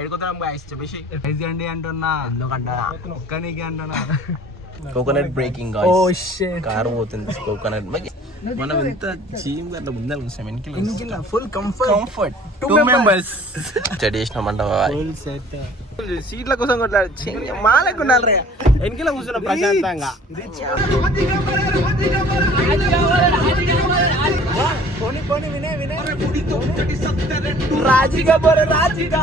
ఎడుకుతాం guys చెప్పేసి అండి అంటున్నా ఎందుకంటా ఒక్కనికి అంటున్నా కోకోనట్ బ్రేకింగ్ కారు పోతుంది కోకోనట్ మనం ఎంత చీమ్ అట్లా ముందర చూసాం ఎన్నికలు ఫుల్ కంఫర్ట్ 2 మెంబర్స్ స్టడీ చేసినామంట సీట్ల కోసం కొట్లాడు మాలకు ఉండాలి ఎన్నికల కూర్చున్నాం ప్రశాంతంగా రాజీగా బోరే రాజీగా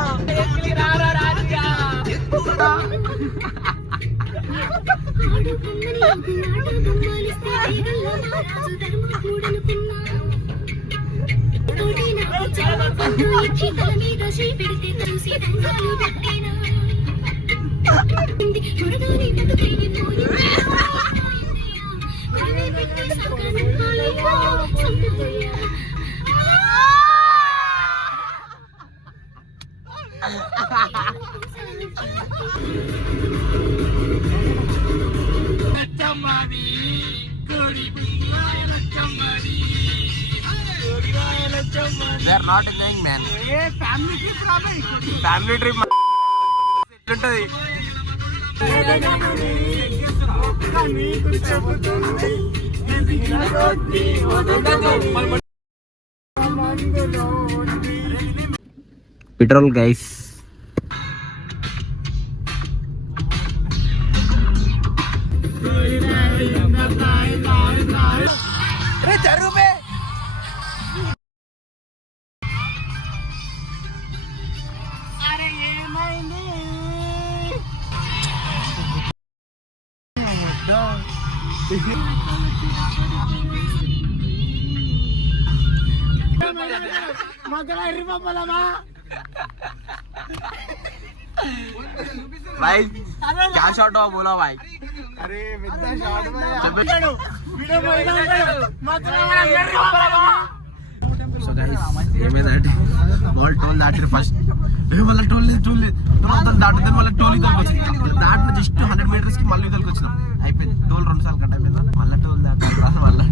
They are not enjoying, man. Family trip రాబాయి ఫ్యామిలీ ట్రిప్ ఎట్లుంటది పెట్రోల్ గైస్ भाई क्या शॉट हुआ बोला भाई अरे बिल्कुल शॉट में So guys, ఏమేదంటే బాల్ టోల్ దాటిన ఫస్ట్ వాళ్ళ టోల్ దాటితే వాళ్ళ టోల్ దాటిన జస్ట్ 100 మీటర్స్ కి మళ్ళీ ఇదలికి వచ్చినాం అయిపోయింది టోల్ 2 సార్లు కట్ అయిపోయింది మళ్ళీ టోల్ దాటాలి మళ్ళీ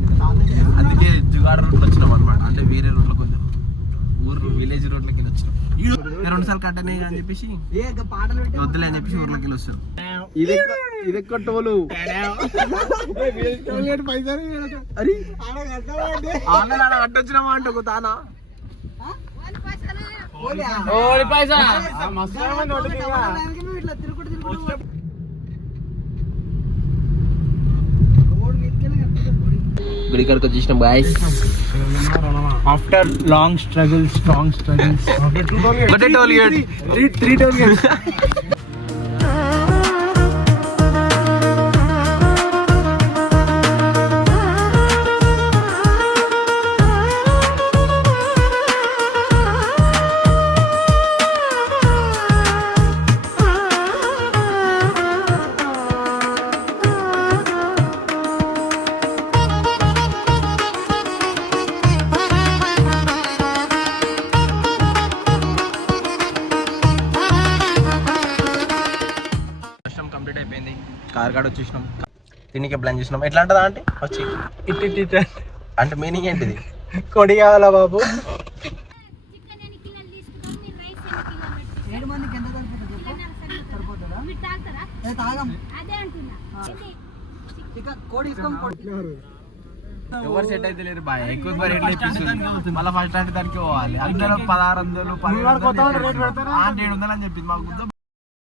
అందుకే జుగాడ రోడ్లో వచ్చినాం అనమాట అంటే వేరే రోడ్లో కొంచెం ఊరు విలేజ్ రోడ్లకి వెళ్ళి వచ్చినాం 2 సార్లు కట్ అయినాయి అని చెప్పేసి వద్దులే అని చెప్పేసి ఊర్లోకి వెళ్ళి వస్తాం ఇది ఎక్కువ టోలు కట్టొచ్చినామా అంటే ఒక తానా గుడి కాడికి వచ్చేసినాం guys after long struggles strong struggles ఒకటే toll gate 3 toll gates complete అయిపోయింది కార్ కాడ వచ్చేసినాం తినికి ప్లాన్ చేసినాం ఎట్లా అంటదా అంటే వచ్చి ఇట్టి అంటే మీనింగ్ ఏంటిది కొడి కావాలా బాబు ఎవరు సెట్ అయితే లేరు బాయ్ ఎక్కువ రేట్లు ఇప్పిస్తుంది మళ్ళీ ఫస్ట్ అంటే దానికి పోవాలి అందరూ 1600 700 అని చెప్పింది మాకు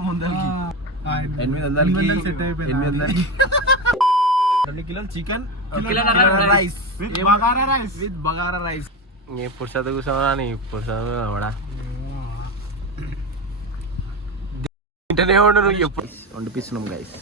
ముందరికి 800 2 కిలోలు chicken rice with bagara rice ఏ పురుషత కూర్చోవా నీ పురుషత ఇంటనే ఉండు నువ్వు ఎప్పుడు వండిపిస్తున్నాం గైస్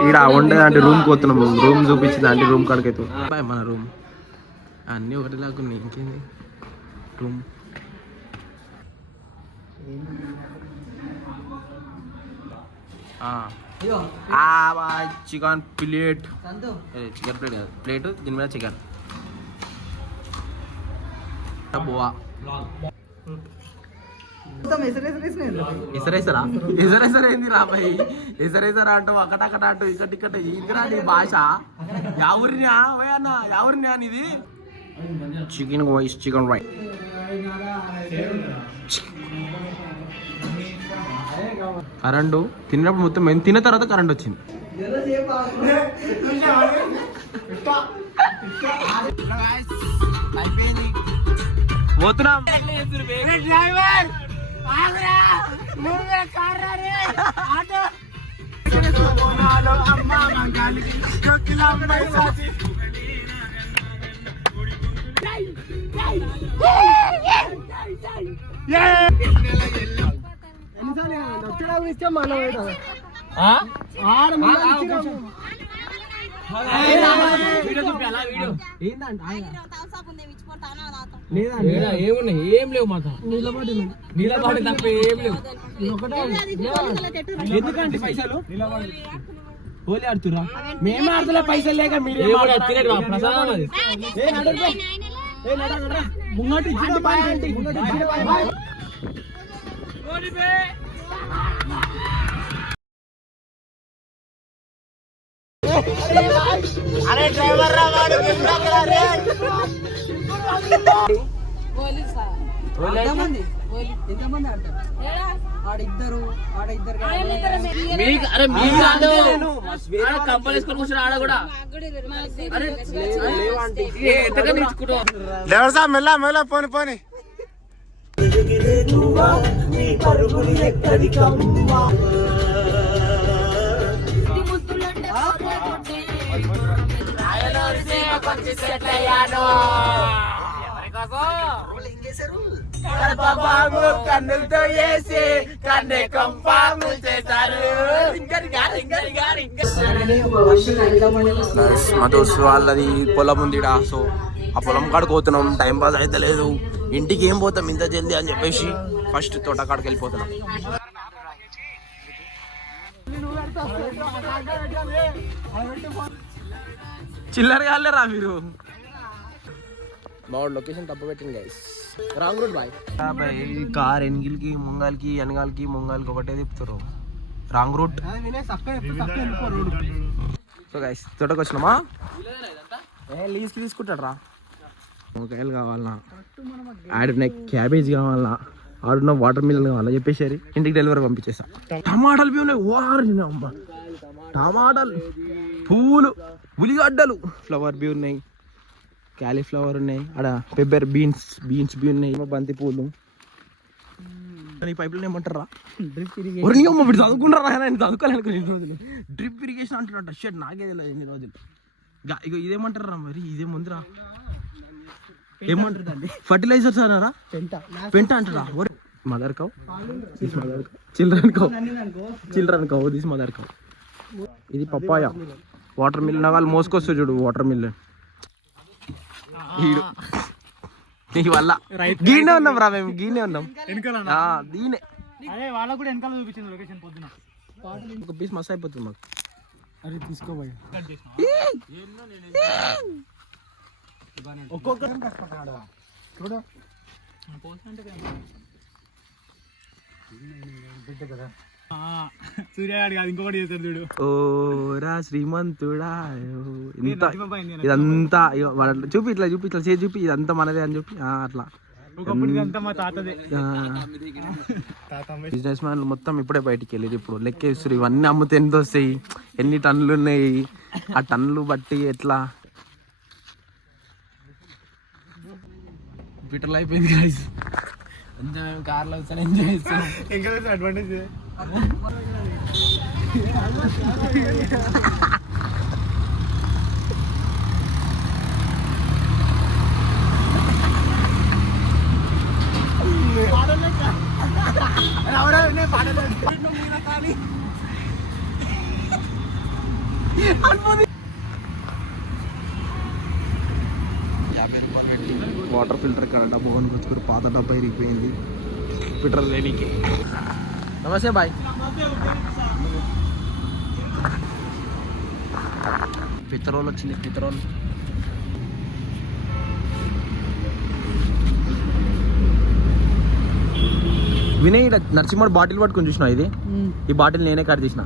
ఇక్కడ ఉండేది అంటే రూమ్ పోతున్నాం రూమ్ చూపించింది అంటే రూమ్ కాడికైతే మన రూమ్ అన్నీ ఒకటిలాగా ఉన్నాయి ఇంకేంది room chicken plate chicken plate కాదు ప్లేట్ దీని మీద చికెన్ బోవా ఎసరేసరా ఎసరేసర ఏంది రాబాయి ఎసరేసరా అంటూ అక్కడక్కడ అంటూ ఇక్కడ ఇందిరా నీ భాష ఎవరినా అన్న ఎవరినా ఇది chicken rice chicken rice current తిన్నప్పుడు మొత్తం మేము తిన్న తర్వాత కరెంట్ వచ్చింది. పోతున్నాం ఏమున్నాయి ఏం లేవు మాతో నీలబాటి తప్ప ఏం లేవు. ఎందుకంటే పైసలు హోలీ ఆడుతురా మేము ఆడుతున్నా పైసలు లేక మీరు ముంగటి అరే డ్రైవర్ రా వాడు మెల్ల మెల్ల పోని పోని కన్నులతో వేసి కన్నే కంపాము చేశారు. మా దోస్తు వాళ్ళది పొలం ఉందిడా, సో ఆ పొలం కాడికి పోతున్నాం. టైం పాస్ అయితే లేదు, ఇంటికి ఏం పోతాం ఇంత జల్దీ అని చెప్పేసి ఫస్ట్ తోట కాడికి వెళ్ళిపోతున్నాం. చిల్లర కాలేరా మీరు? మా లొకేషన్ తప్పు పెట్టింది guys, wrong route boy. Car ఎనిగిలికి ముంగాలికి వెనగాలికి ముంగాలికి ఒకటే తిప్పుతారు, రాంగ్ రూట్. సో గైస్ తోటకు వచ్చినామా, లీజ్కి తీసుకుంటాడు రా. వంకాయలు కావాలన్నా, ఆడున్న క్యాబేజ్ కావాలన్నా, ఆడున్న వాటర్ మిలన్ కావాలా చెప్పేసి ఇంటికి డెలివరీ పంపించేసా. టమాటాలు బి ఉన్నాయి, వారిని అమ్మ టమాటాలు, పువ్వులు, ఉల్లిగడ్డలు, ఫ్లవర్ బి ఉన్నాయి, క్యాలీఫ్లవర్ ఉన్నాయి, ఆడ పెప్పర్ బీన్స్ బి ఉన్నాయి, బంతి పూలు. ఈ పైపులను ఏమంటారా? Drip irrigation. ఇప్పుడు చదువుకుంటారా? నేను చదువుకోలేనుకో ఎన్ని రోజులు. డ్రిప్ ఇరిగేషన్ అంటారంట. షెడ్ నాకే తెలియదు ఎన్ని రోజులు. ఇక ఇదేమంటారా మరి? ఇదేముందిరా, ఏమంటారు? ఫర్టిలైజర్స్ అన్నారా? పెంట అంటారా? Mother cow, children cow, this mother cow. ఇది పప్పాయ, వాటర్ మిల్. వాళ్ళు మోసుకొస్తారు చూడు వాటర్ మిల్. నీ వల్ల గీనే ఉన్నాం రా, మేము గీనే ఉన్నాం. దీనే వాళ్ళకు కూడా వెనకాల చూపించింది లొకేషన్ పొద్దున. ఒక పీస్ మస్తు అయిపోతుంది మాకు. అరే తీసుకోబోయే ఒక్కొక్క చూడు సూర్యగాడు కాదు ఇంకొకటి చేస్తాడు చూడు. ఓ రా శ్రీమంతుడా, ఇదంతా చూపి ఇట్లా చేసి చూపి ఇదంతా మనదే అని చెప్పి అట్లా. బిజినెస్ మ్యాన్లు మొత్తం ఇప్పుడే బయటికి వెళ్ళేది. ఇప్పుడు లెక్కేస్తారు ఇవన్నీ అమ్ముతే ఎంత వస్తాయి, ఎన్ని టన్నులు ఉన్నాయి, ఆ టన్నులు బట్టి ఎట్లా. పీటర్లు అయిపోయింది గైస్, అంతా మేము కార్లో వచ్చాను ఎంజాయ్ చేస్తాం. ఇంకా అడ్వాంటేజ్ వాటర్ ఫిల్టర్ ఇక్కడ డబ్బు కొనుక్కొచ్చుకుని పాత డబ్బా ఇరిగిపోయింది పెట్రోల్ లేనికి. నమస్తే బాయ్. పెట్రోల్ వచ్చింది, పెట్రోల్. వినయ్ నరసింహుడు బాటిల్ పట్టుకొని చూసిన ఇది ఈ బాటిల్ నేనే కట్ చేసిన